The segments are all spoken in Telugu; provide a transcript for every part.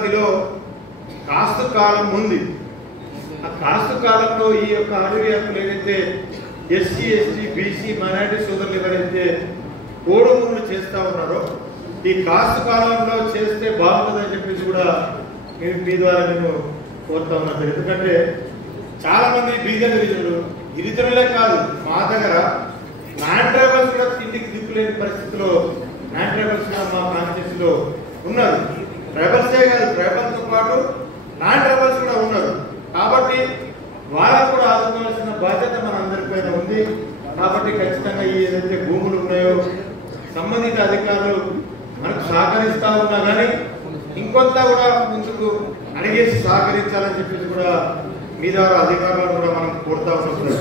అమరావతిలో కాస్తు కాలం ఉంది. ఆ కాస్తు కాలంలో ఈ యొక్క అడవి హక్కులు ఏదైతే ఎస్సీ ఎస్టీ బీసీ మైనారిటీ సోదరులు ఎవరైతే కోడుమూలు చేస్తూ ఉన్నారో ఈ కాస్తు కాలంలో చేస్తే బాగుంటుందని చెప్పేసి కూడా మీ ద్వారా నేను కోరుతా ఉన్నాను. ఎందుకంటే చాలా మంది బీద గిరిజనులే కాదు, మా దగ్గర నాన్ ట్రైబల్స్ కూడా తిండికి దిక్కులేని పరిస్థితిలో నాన్ ట్రైబల్స్ కూడా మా కాన్స్టిట్యూన్సీ లో ఉన్నారు. ట్రైబల్సే కాదు, ట్రైబల్స్ తో పాటు నాన్ ట్రైబల్స్ కూడా ఉన్నారు. కాబట్టి వాళ్ళకు కూడా ఆదుకోవాల్సిన బాధ్యత మన అందరిపైన ఉంది. కాబట్టి ఖచ్చితంగా ఈ ఏదైతే భూములు ఉన్నాయో సంబంధిత అధికారులు మనకు సహకరిస్తా ఉన్నా కానీ ఇంకొంత కూడా ముందుకు అడిగేసి సహకరించాలని చెప్పేసి కూడా మీ ద్వారా అధికారులను కూడా మనం కోరుతా ఉన్నాం.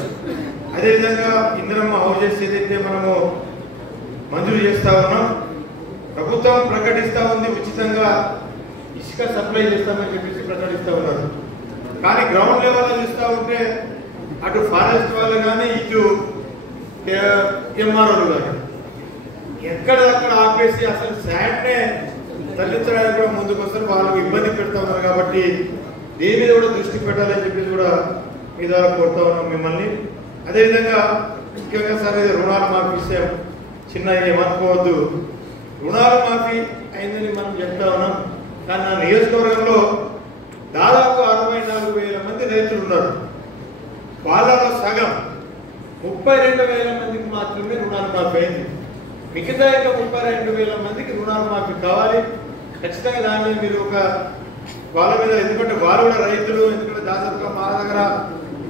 అదేవిధంగా ఇందిరమ్మ హౌజెస్ ఏదైతే మనము మంజూరు చేస్తా ఉన్నాం, ప్రభుత్వం ప్రకటిస్తూ ఉంది ఉచితంగా ఇసుక సప్లై చేస్తామని చెప్పేసి ప్రకటిస్తూ ఉన్నారు. కానీ గ్రౌండ్ లెవెల్లో చూస్తూ ఉంటే అటు ఫారెస్ట్ వాళ్ళు కానీ ఇటు ఎంఆర్ఓలు కానీ ఎక్కడక్కడ ఆపేసి అసలు శాండ్నే తరలించడానికి కూడా ముందుకు వస్తారు. వాళ్ళు ఇబ్బంది పెడతా ఉన్నారు. కాబట్టి దీని మీద కూడా దృష్టి పెట్టాలని చెప్పేసి కూడా మీ ద్వారా కోరుతా ఉన్నాం మిమ్మల్ని. అదేవిధంగా ముఖ్యంగా సార్ ఇది రుణాల మాఫీ విషయం చిన్న ఏమనుకోవద్దు. రుణాల మాఫీ అయిందని మనం చెప్తా ఉన్నాం. కానీ నా నియోజకవర్గంలో దాదాపు 64,000 మంది రైతులు ఉన్నారు. వాళ్ళలో సగం 32,000 మందికి మాత్రమే రుణాల మాఫీ అయింది. మిగతా ఇంకా 32,000 మందికి రుణాల మాఫీ కావాలి. ఖచ్చితంగా దాన్ని మీరు ఒక వాళ్ళ మీద, ఎందుకంటే వాళ్ళు కూడా రైతులు, ఎందుకంటే దాదాపుగా మా దగ్గర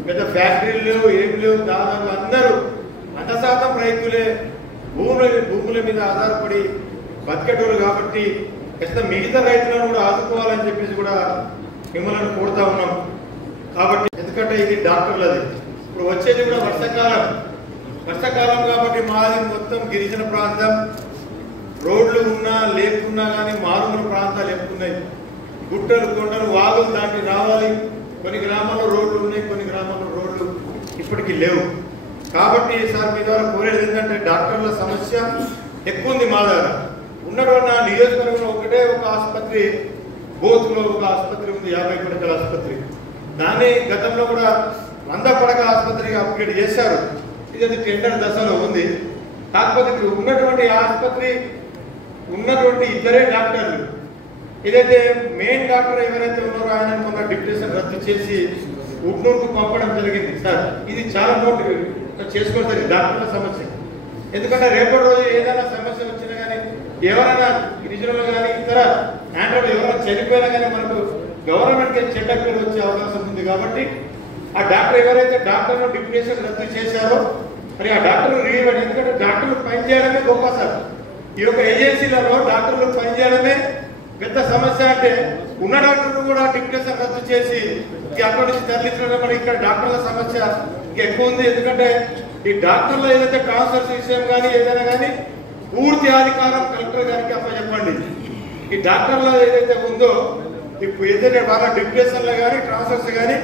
పెద్ద ఫ్యాక్టరీలు లేవు, ఏమి లేవు, దాదాపు అందరూ 100% రైతులే భూముల మీద ఆధారపడి బతికేటోళ్ళు. కాబట్టి ఖచ్చితంగా మిగతా రైతులను కూడా ఆదుకోవాలని చెప్పేసి కూడా మిమ్మల్ని కోరుతా ఉన్నాం. కాబట్టి ఎందుకంటే ఇది డాక్టర్లది, ఇప్పుడు వచ్చేది కూడా వర్షాకాలం కాబట్టి మాది మొత్తం గిరిజన ప్రాంతం. రోడ్లు ఉన్నా లేకున్నా కానీ మారుమూల ప్రాంతాలు ఎక్కున్నాయి. గుట్టలు కొండలు వాగులు దాటి రావాలి. కొన్ని గ్రామాల్లో రోడ్లు ఉన్నాయి, కొన్ని గ్రామాల్లో రోడ్లు ఇప్పటికీ లేవు. కాబట్టి సార్ మీ ద్వారా కోరేది ఏంటంటే డాక్టర్ల సమస్య ఎక్కువ ఉంది మా దగ్గర. ఉన్నటువంటి నియోజకవర్గంలో ఒకటే ఒక ఆసుపత్రి, బోత్లో ఒక ఆసుపత్రి ఉంది, 50 పడకల ఆసుపత్రి. దాన్ని గతంలో కూడా 100 పడకల ఆసుపత్రిగా అప్గ్రేడ్ చేశారు. ఇది టెండర్ దశలో ఉంది. కాకపోతే ఇప్పుడు ఉన్నటువంటి ఆసుపత్రి ఉన్నటువంటి 2 డాక్టర్లు, ఏదైతే మెయిన్ డాక్టర్ ఎవరైతే ఉన్నారో ఆయన మొన్న డిప్యూటేషన్ రద్దు చేసి ఉట్నూరుకు పంపడం జరిగింది. సార్ ఇది చాలా నోట్ చేసుకోవాలి డాక్టర్ల సమస్య. ఎందుకంటే రేపటి రోజు ఏదైనా సమస్య వచ్చినా కానీ ఎవరైనా గిరిజనులు కానీ ఇతర యాండ్రాయిడ్ ఎవరైనా చనిపోయినా కానీ మనకు గవర్నమెంట్కి చెడ్డ పేరు వచ్చే అవకాశం ఉంది. కాబట్టి ఆ డాక్టర్ ఎవరైతే డాక్టర్ను డిప్యూటేషన్ రద్దు చేశారో మరి ఆ డాక్టర్లు రీవ్వండి. ఎందుకంటే డాక్టర్లు పనిచేయడమే గొప్ప సార్. ఈ యొక్క ఏజెన్సీలలో డాక్టర్లు పనిచేయడమే పెద్ద సమస్య. అంటే ఉన్న డాక్టర్లు కూడా డిప్యూటేషన్ రద్దు చేసి అక్కడి నుంచి తరలించడం మరి ఇక్కడ డాక్టర్ల సమస్య ఎక్కువ ఉంది. ఎందుకంటే ఈ డాక్టర్లు ఏదైతే ట్రాన్స్ఫర్స్ విషయం కానీ ఏదైనా కానీ పూర్తి అధికారం కలెక్టర్ గారికి అప్పచెప్పండి. ఈ డాక్టర్లో ఏదైతే ఉందో ఇప్పుడు ఏదైతే వాళ్ళ డిప్యూటేషన్లు కానీ ట్రాన్స్ఫర్స్ కానీ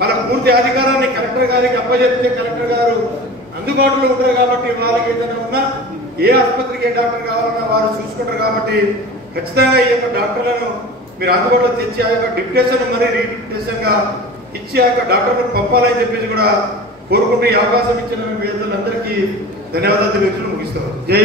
వాళ్ళ పూర్తి అధికారాన్ని కలెక్టర్ గారికి అప్పచెప్తే కలెక్టర్ గారు అందుబాటులో ఉంటారు. కాబట్టి వాళ్ళకి ఏదైనా ఉన్నా ఏ ఆసుపత్రికి ఏ డాక్టర్ కావాలన్నా వారు చూసుకుంటారు. కాబట్టి ఖచ్చితంగా ఈ యొక్క డాక్టర్లను మీరు అందుబాటులో తెచ్చి ఆ యొక్క డిప్యూటేషన్ మరి రీడిప్యూటేషన్ గా ఇచ్చి ఆ యొక్క డాక్టర్లను పంపాలని చెప్పేసి కూడా కోరుకుంటూ ఈ అవకాశం ఇచ్చిన మీ అందరికీ ధన్యవాదాలు తెలుపుతూ ముగిస్తాం. జై